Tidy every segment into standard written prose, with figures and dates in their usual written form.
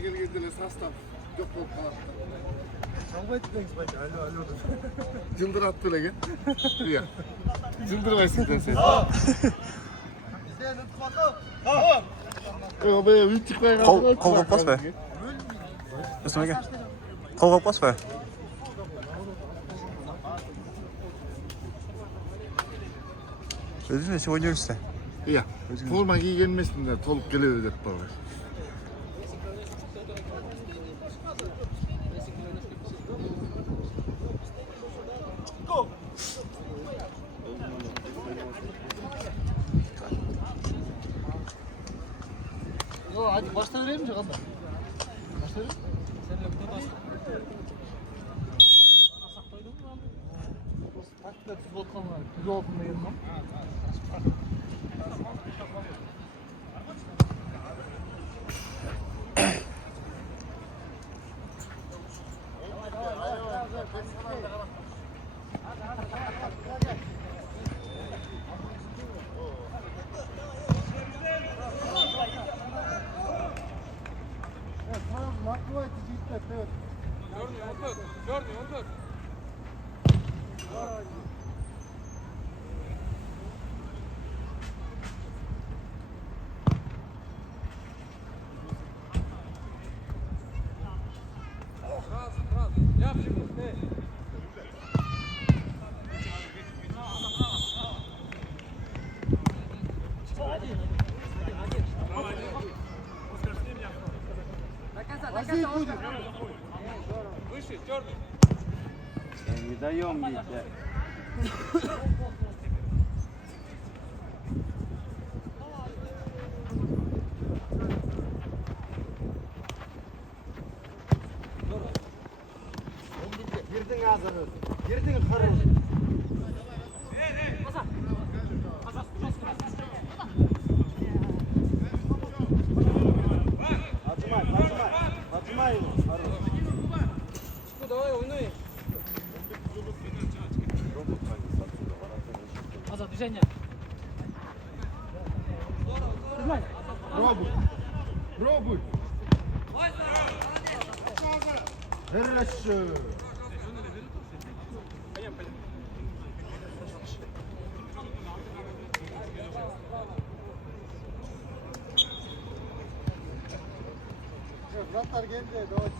келгенде состав жоқ болып қалады. Çalmaydı deniz bence. Alo da. Жылдырат белеге. Iya. Жылдырбайсың да сен. Be үйтіп қойған. Қол қойып бас бе? Үстімеге. Қол қойып бас бе? Өзің неше ойнайсың? Iya. Forma giyген емеспін де толып келеді деп бар. Hadi başta verelim mi kanka? Başta verelim. Sen de başta. Saklaydım mı abi? Taktikte tuz volkan var. Tuz volkanla yanına. Jordi. Yap şimdi. Выше, Jordi. Не даем бить. Girdin ağzını. Girdin karın. Atma его. Давай, уйни. Движение. Пробуй. Хорошо. Вратар geldi. Давай.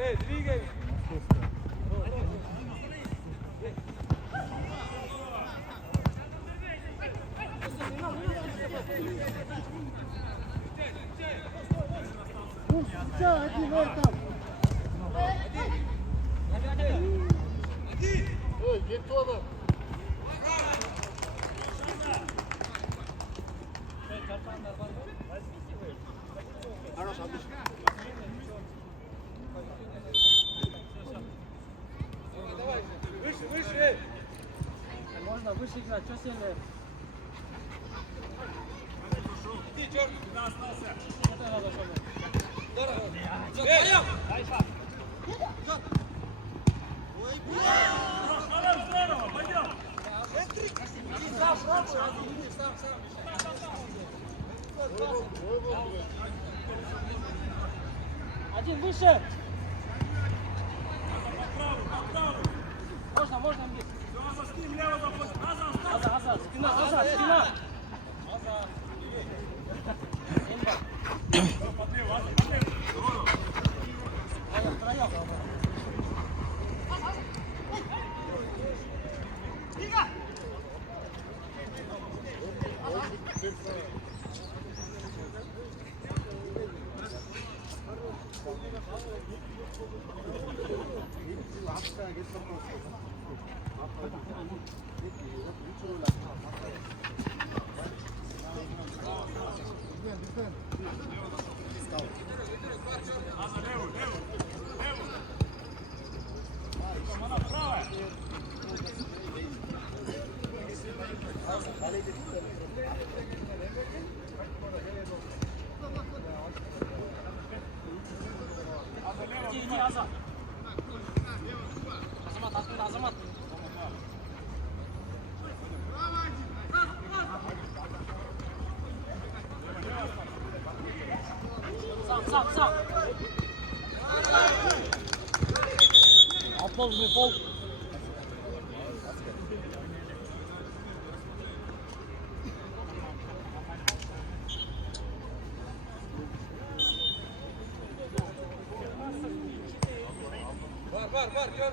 Стрелять! Двигай! Один там. Ой, Гетона. Хорошо, отлично. Давай, выше! Можно выше играть, что сильнее? Иди, Jordi! Да, остался! Это надо, чтобы... Пойдем! Здорово, пойдем. Один выше! Можно, Мик. Назад, спина! Thank you. İyi Azat. Azamat aslında Azamat. Sağ. Apol mu pol? Var, görmüyor.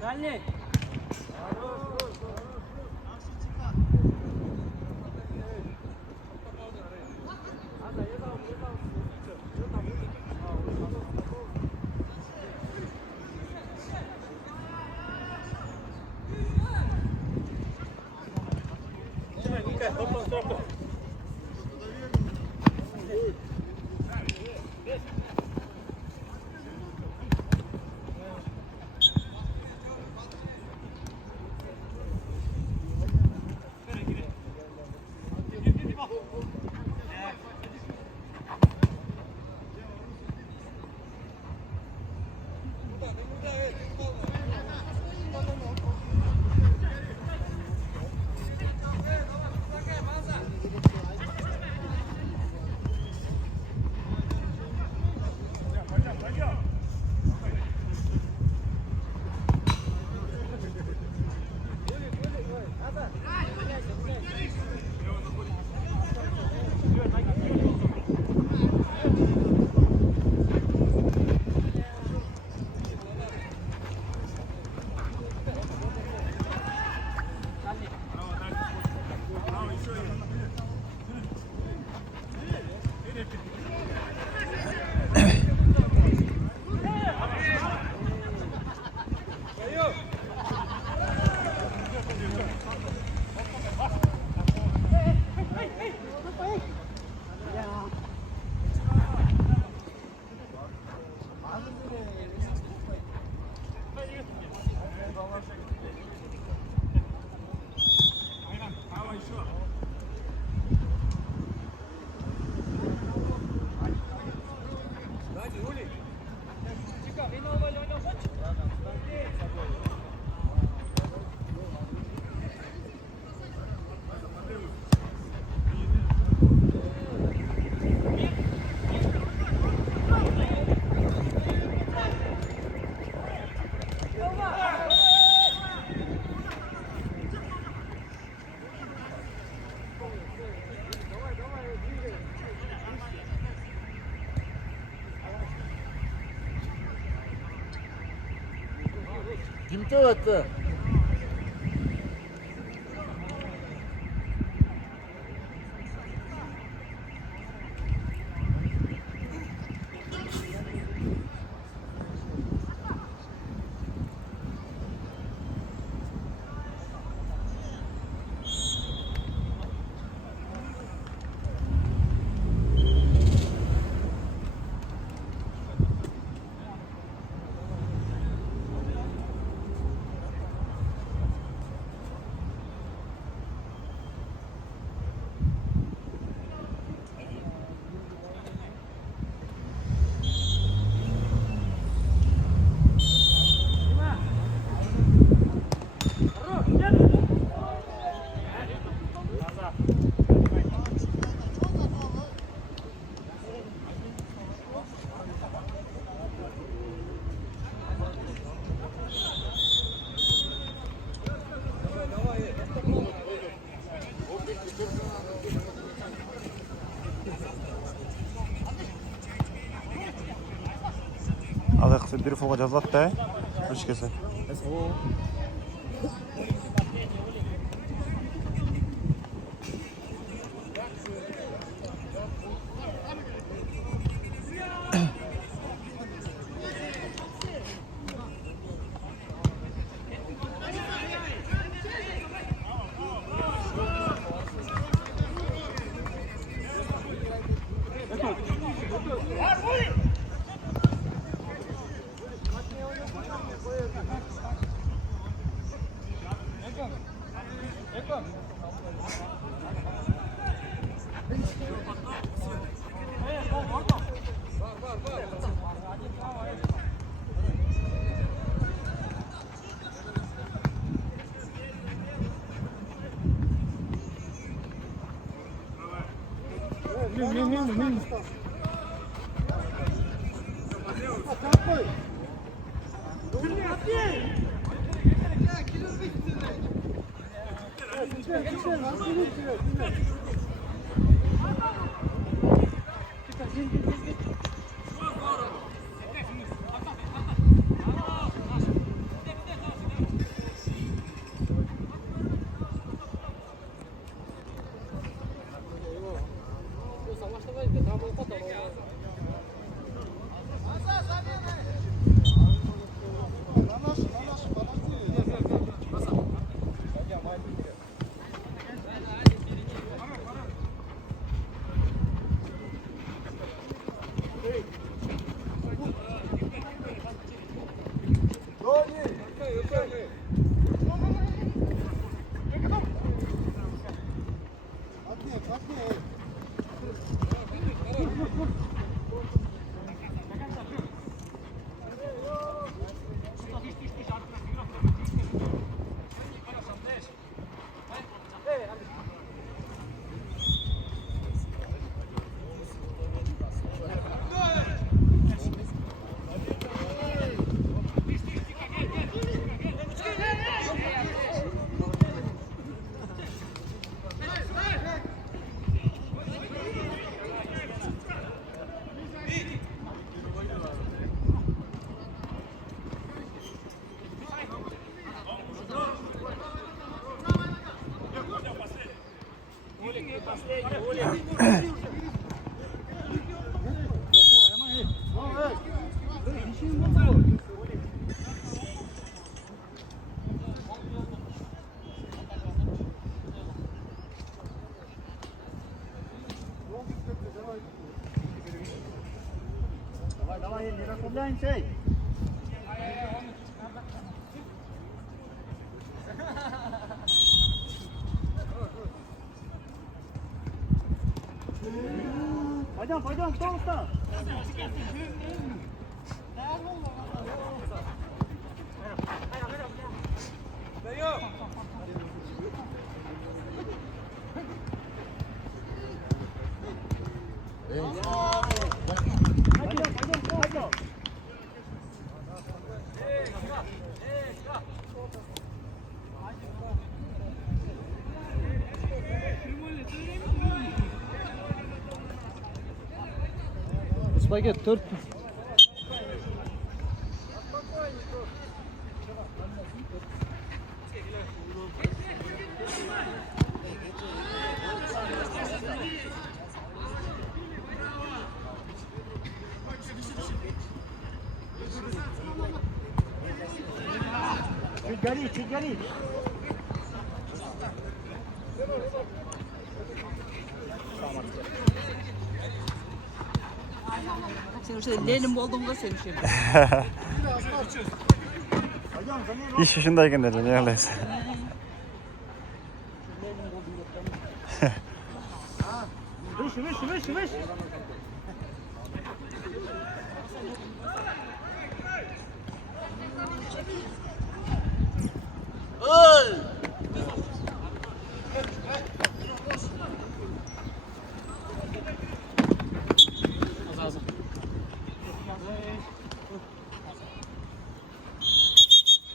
Dale. Kim tevattı? هذا خصو يديرو فوق الجزات تاعي باش كيسير. Пойдем, кто устал? Пойдем. Spaget 4. geri. Sen işte Lenin olduğunda sen şey. İş yaşındayken dedim ya öyleyse. Vış.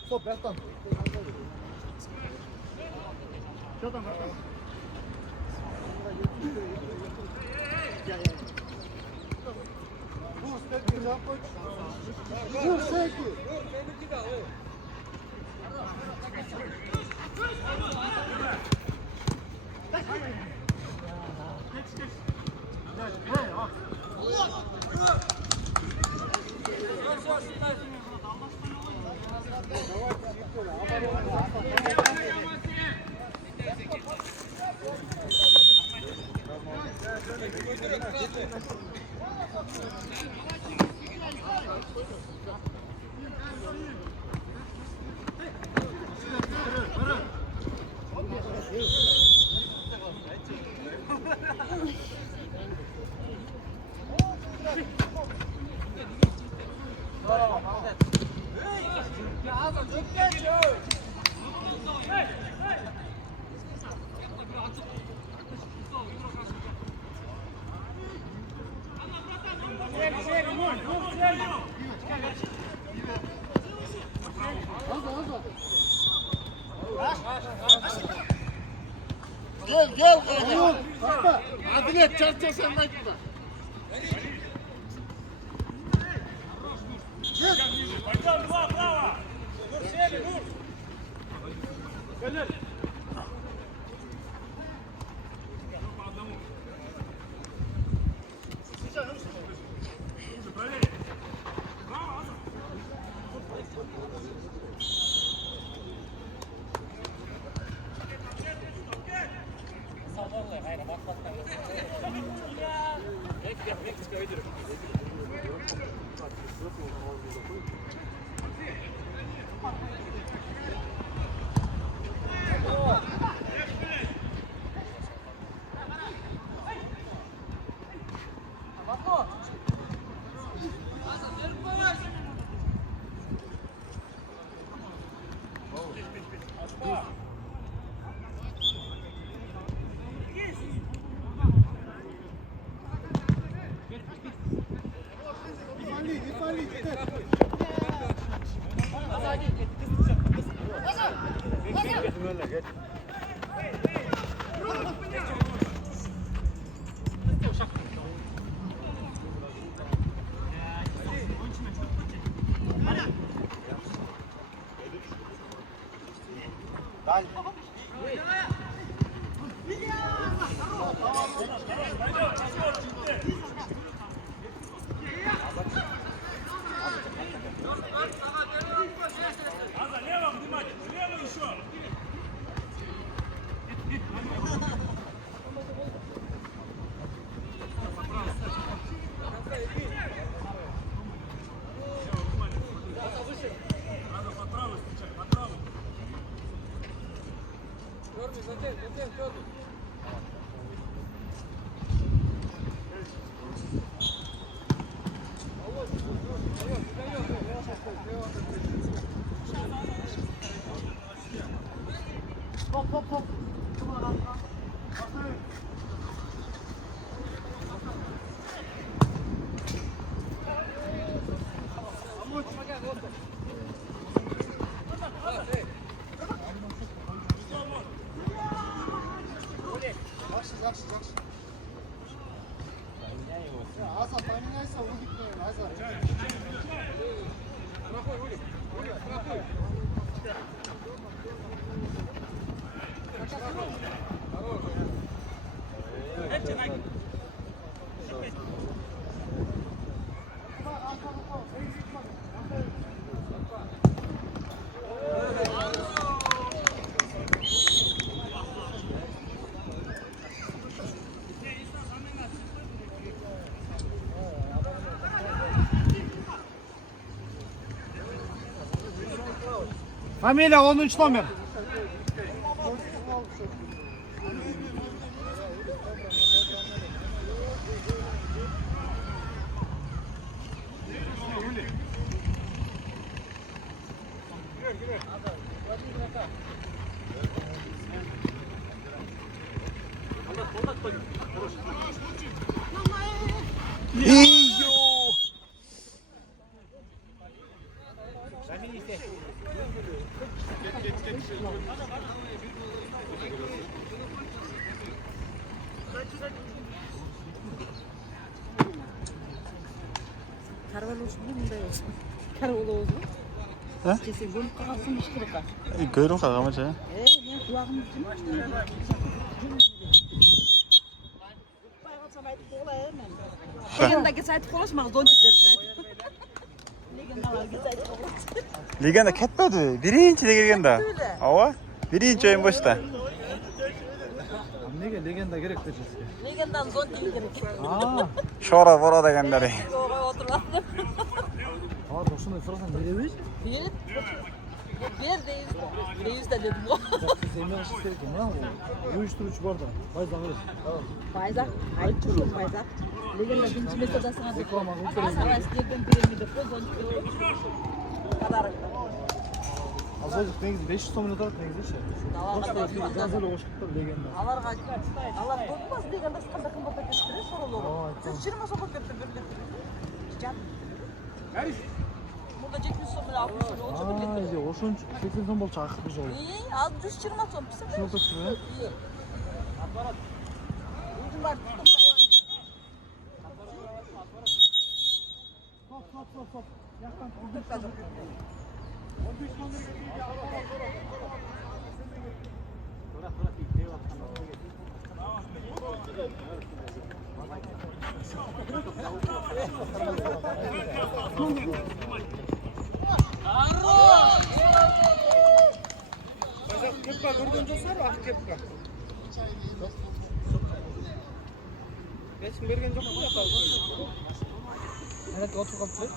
Stop, Bertan. Şuradan. Vur, sevgi. Gel. Adilet çarçur sen bak burada. Пойдем, два, право! Нур, сели, Нур! Аза, лево, внимательно, лево еще! Надо по правой встречать, по правой. Черный, затем, черный. Hop. Жақсы. Ya Hasan oynaysa o gitmeyin Hasan. Familiya 10 nomer. Karavan olsun mu bunda yok? Karavan olsun. He? Kesin bunu kalsın işte bak. Görüm kalkamaz ya. Ne kulağım için başlıyor. Legenda gezayt konuşmak zonçuklar sayt. Legendalar gezayt konuşmak. Liganda ketmedi. Birinci liganda. Ava. Birinci oyun boşta. Nega legenda gerek diyeceğiz. Legendan zon değil gerek. Şora bora deganları. Oraya oturalım. Aa dostum fırsan nereye ver? Deyiz de dedim o. Zemin aşı sevdim ya bu. Uyuşturucu bu arada. Bayzak alırız. Bayzak. Hayır çok bayzak. Legenda dinci mesela sana Reklama sana istediğin birini de koy zonçuklar. Kadar. Azıcık ne 500 somun atar ne güzel şey. Gazeli hoşlukta legenda. Alar kokmaz legenda skanda kımbata götürür sorulur. Siz çirme sokak götürür. Can. Burada Jackson somunu almışsın. O çok birlikte. Iyice oşun 80 son bol çakıp biz olur. İyi, az düz çirme son. Pisa Şunu tuttu ya. İyi. Ucunlar tuttum sayıyor. Stop. Yaktan Tuttum. Kepka gördüğünce sor ah kepka. Geçin bergen yok mu yapar? Evet otur kapı.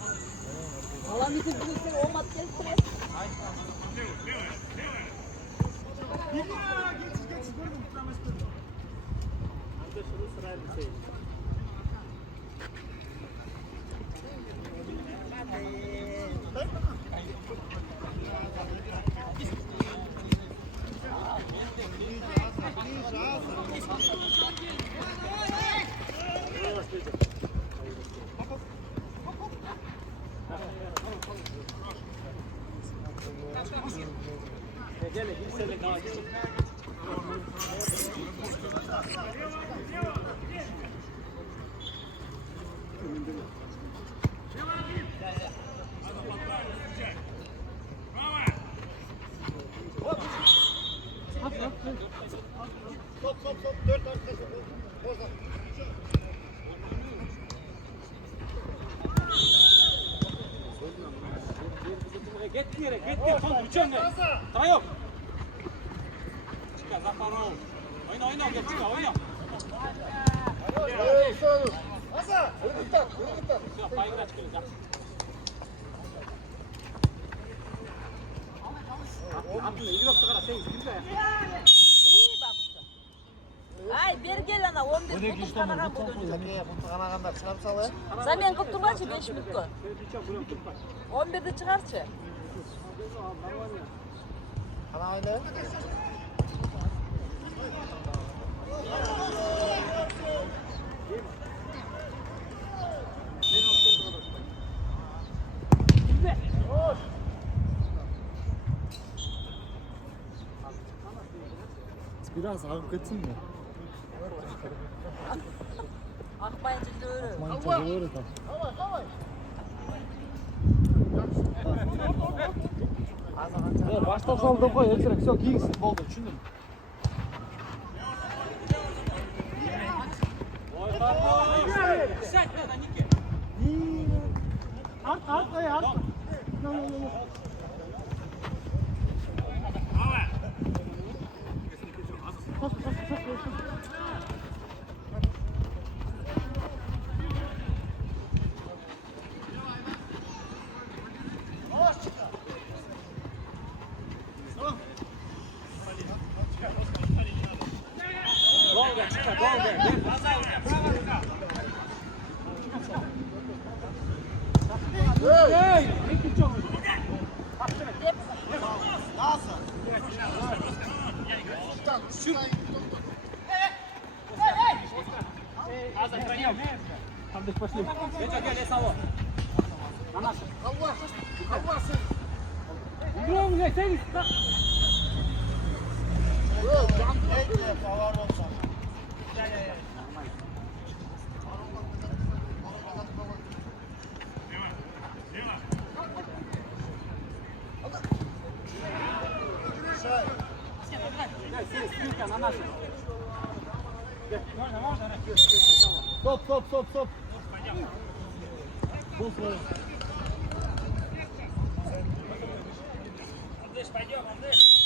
Alan için bilirsin olmaz gelsin. Get yere, son uçan ne? Daha yok. Çıkar, Zafarov. Oyna, geç çıkar, oyna. Asa, ırgıttan. Bayına çıkıyor, zaten. Aklına iyi yoksa kadar sen gidin be. İyi bak usta. Ay bir gel ana 11 kutu kanagan bu dönüyor. Kanaganlar çıkarıp salaya. Sen kutturmaçı 5 minut koy. 11'de çıkarçı. Kanayla. Biraz ağır kaçın mı? Akmayınca doğru. Mantıklı doğru da. Ya başta saldım koy hepsine çok iyisin oldu düşündüm. At ay at. Петя, гель, Саво. На нас. На нас. Можно, можно. Стоп, стоп, стоп, стоп. Босс, Андеш, пойдем, Андеш.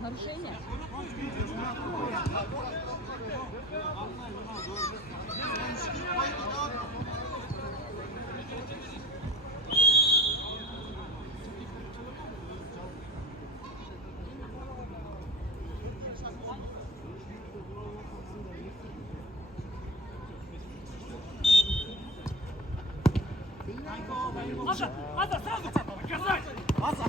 Нарушение? Аза, Аза, сразу показать! Аза!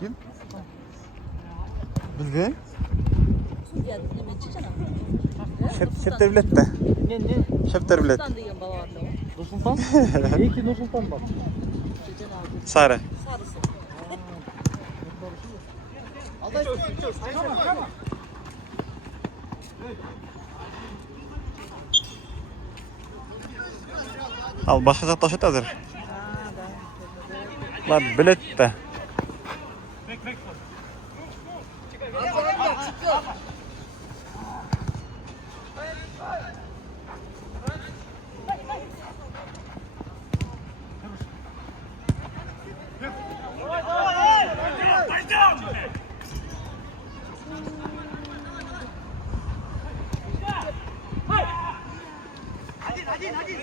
Kim? Bildi? Судья, немен çıkana. Şep devlette. Ne ne? Şep devlet. Sultan diyen baba vardı o. Nursultan? İyi ki Nursultan bak. Çocuğun abi. Sarı. Sarısı. Al başka zat taşı hazır. Lan bilet de. Yaxshi.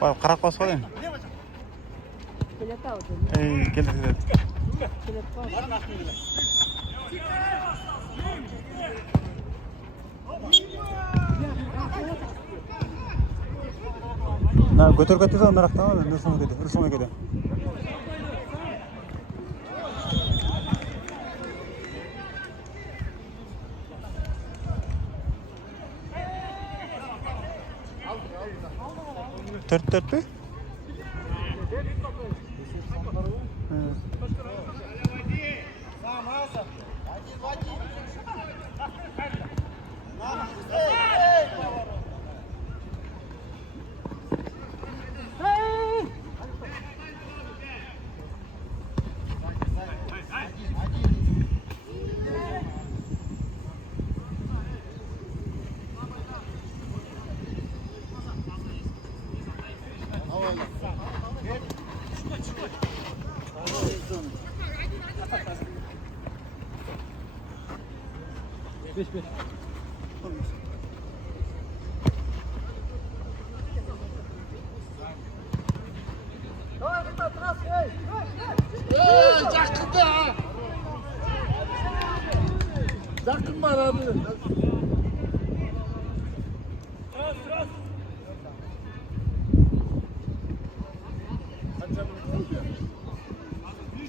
Voy, qarab qolsa qo'ying. Keldi. Na götür götür sonra meraktan ama ne sonra gidiyor. Sonra gidiyor. Dört mü? Yakın var abi.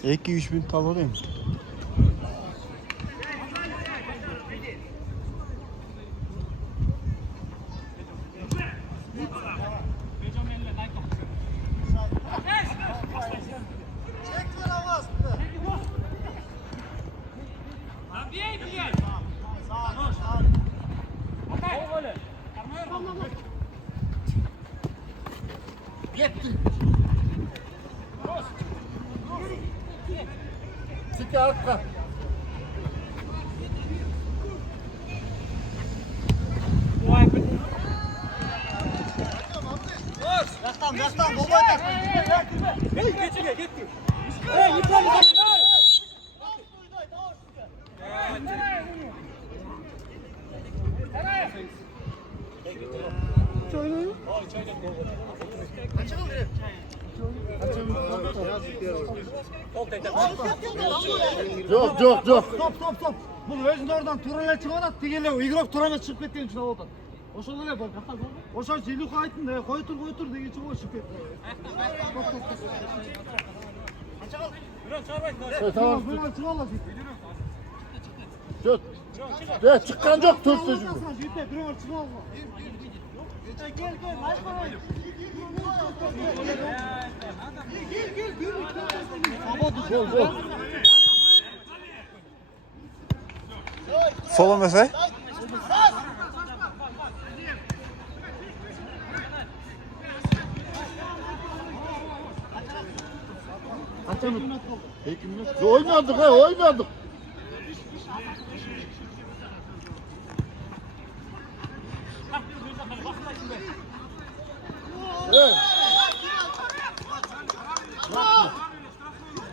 İki 3.000 tavla değil mi? Siki arka. Yok yok yok. Stop. Бұл өзінде oradan туралай шығып атады, дегенде игрок туралай шығып кеткен үшін алып отады. Ошо эле бар. Ошо Желюха айтын да, қой тұр дегенше ғой шығып кетті. Tamam. Böyle çık Allah git. Çık. De çıkan yok Türkçe. Git, bir çık Allah. Gel, aç bana. Gel. Solo mesai? Oynadık oynadık. Evet.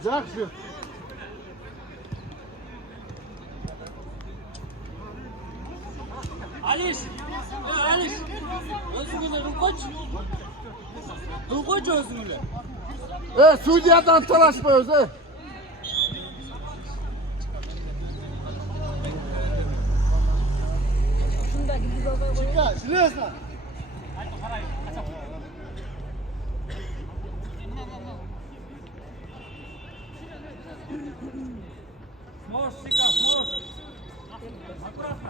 Yaxşı. Aliş. Aliş. Özgürle Rukoç. Rukoç özgürle. Suudiyadan talaşmıyoruz. Şuraya. Smosh, Sika, smosh. Аккуратно.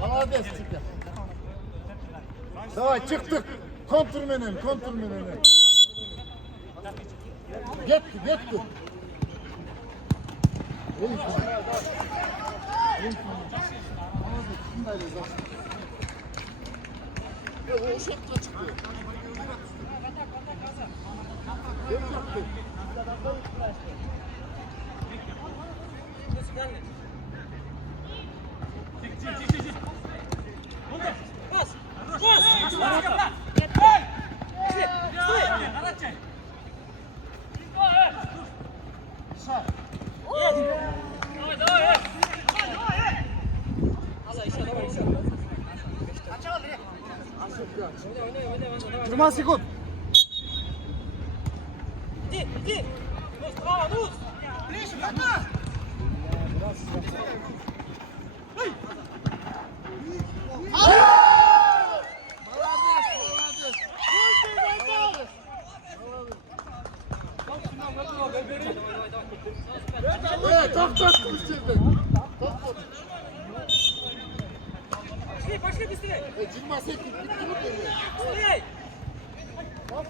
Молодец Sika. Давай çıktık. Kontrmenin. Gitti. Жиырма секунд. Иди. Нус, право, нус. Ближе, готов. Tak kılıç yerden. Пошли, быстрее! 28 bitti mi? Быстрее! Bas.